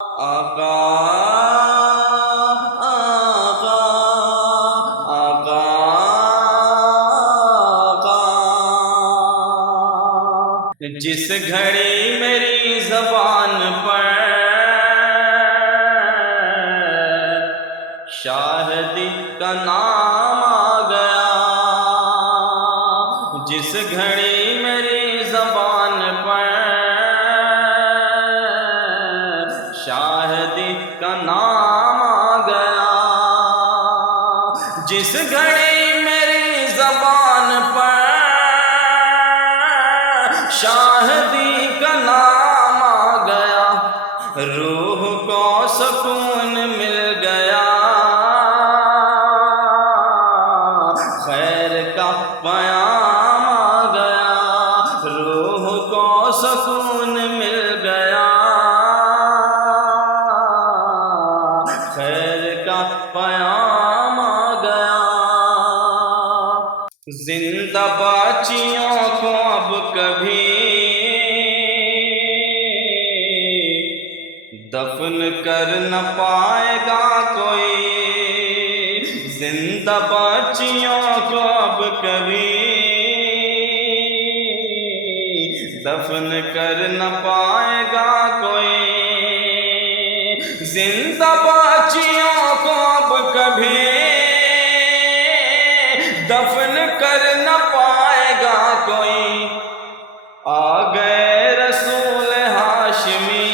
آقا آقا آقا آقا، جس گھڑی میری زبان پر شاہدی کا نام آ گیا، جس گھڑی میری زبان پر شاہدی کا نام آ گیا، جس گھڑی میری زبان پر شاہدی کا نام آ گیا، روح کو سکون مل گیا، خیر کا پیام آ گیا، روح کو سکون مل گیا، خیر کا پیام آ گیا۔ زندہ باچیوں کو اب کبھی دفن کر نہ پائے گا کوئی، زندہ بچیوں کو اب کبھی دفن کر نہ پائے گا کوئی، زندہ بچیوں کو اب کبھی دفن کر نہ پائے گا کوئی، آ گئے رسول ہاشمی،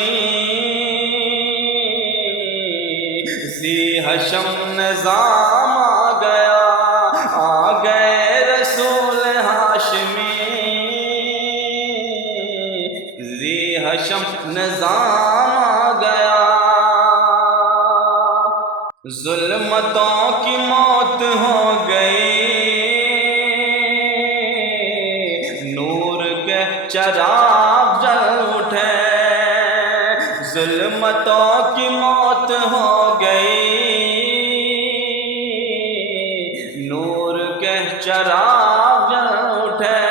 ذی حشم نظام آ گیا، آ گئے رسول ہاشمی، ذی حشم نظام آ گیا، ظلمتوں کی موت ہو گئی، نور کے چراغ جل اٹھے، ظلمتوں کی موت ہو گئی، نور کے چراغ جل اٹھے،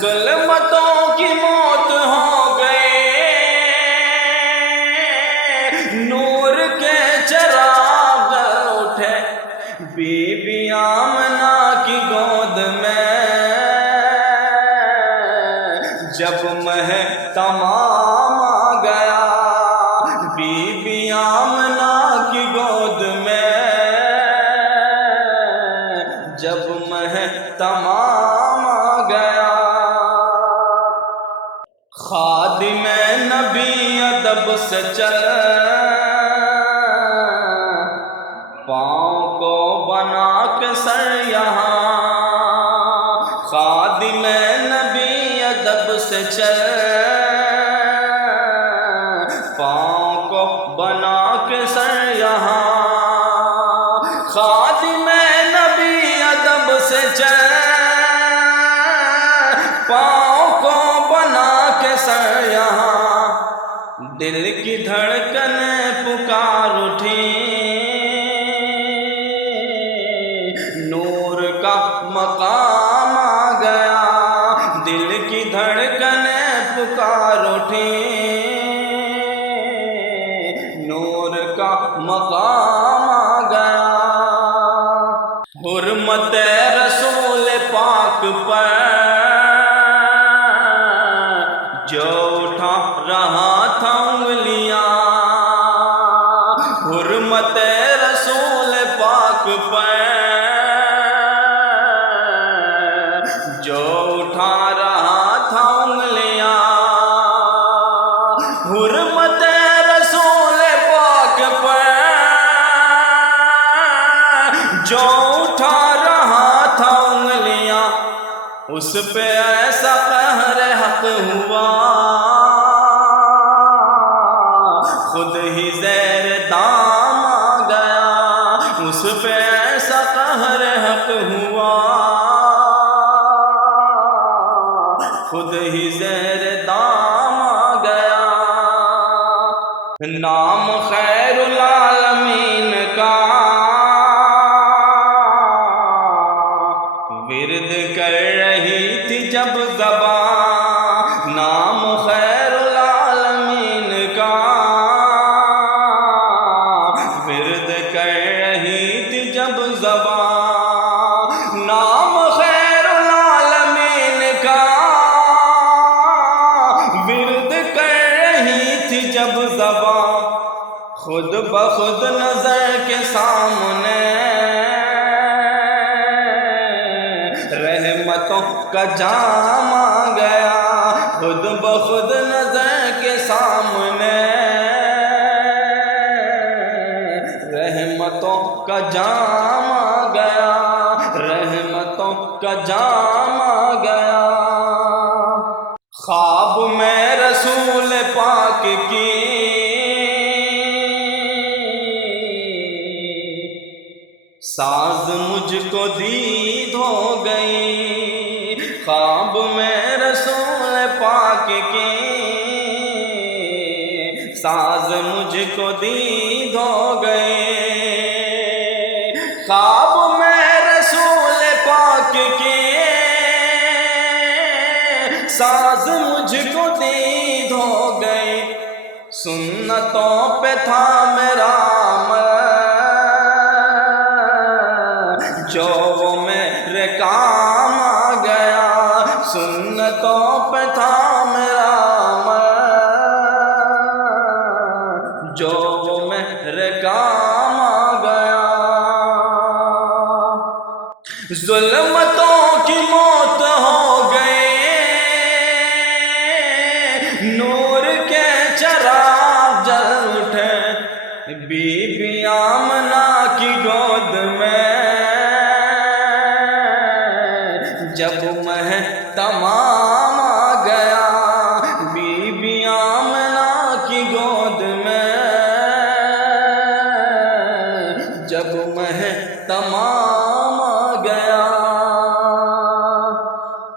ظلمتوں کی موت ہو گئی، نور کے چراغ جل اٹھے، بی بی آمنہ کی گود میں جب مہ تمام آ گیا، بی بی آمنہ کی گود میں جب مہ تمام آ گیا، خادم نبی ادب سے چل پاؤں کو بنا کے سر یہاں، خادم نبی ادب سے چل پاؤں کو بنا کے سر یہاں، خادم نبی ادب سے چل پاؤں کو بنا کے سر یہاں، دل کی دھڑکنیں پکار اٹھی، نور کا مقام آ گیا، دل کی دھڑکنیں پکار اٹھی، نور کا مقام آ گیا، حرمت رسول پاک پر جو اٹھا رہا تھا انگلیاں، حرمت رسول پاک پر جو اٹھا رہا تھا انگلیاں، حرمت رسول پاک پر جو اٹھا رہا تھا انگلیاں، اس پہ ایسا قہر حق ہوا، خود ہی زیر دام آ گیا، اس پہ ایسا قہر حق ہوا، خود ہی زیر دام آ گیا، نام خیر العالمین کا ورد کر رہی تھی جب زبان، نام خیر العالمین کا تھی جب زبان خود بخود نظر کے سامنے، رحمتوں کا جام آ گیا خود بخود نظر کے سامنے، رحمتوں کا جام آ گیا، رحمتوں کا جام آ گیا۔ خواب میں رسول پاک کی ساز مجھ کو دید ہو گئی، خواب میں رسول پاک کی ساز مجھ کو دید ہو گئی، خواب میں رسول پاک کی ساز مجھ کو دید ہو گئی، سنتوں پہ تھا میرا عمل جو وہ میرے کام آ گیا، سنتوں پہ تھا میرا عمل جو وہ میرے کام آ گیا۔ ظلمتوں کی موت ہو گئی، نور کے چراغ جل اٹھے بی بی آمنہ کی گود میں، جب میں تمام آ گیا بی بی آمنہ کی گود میں، جب میں تمام آ گیا۔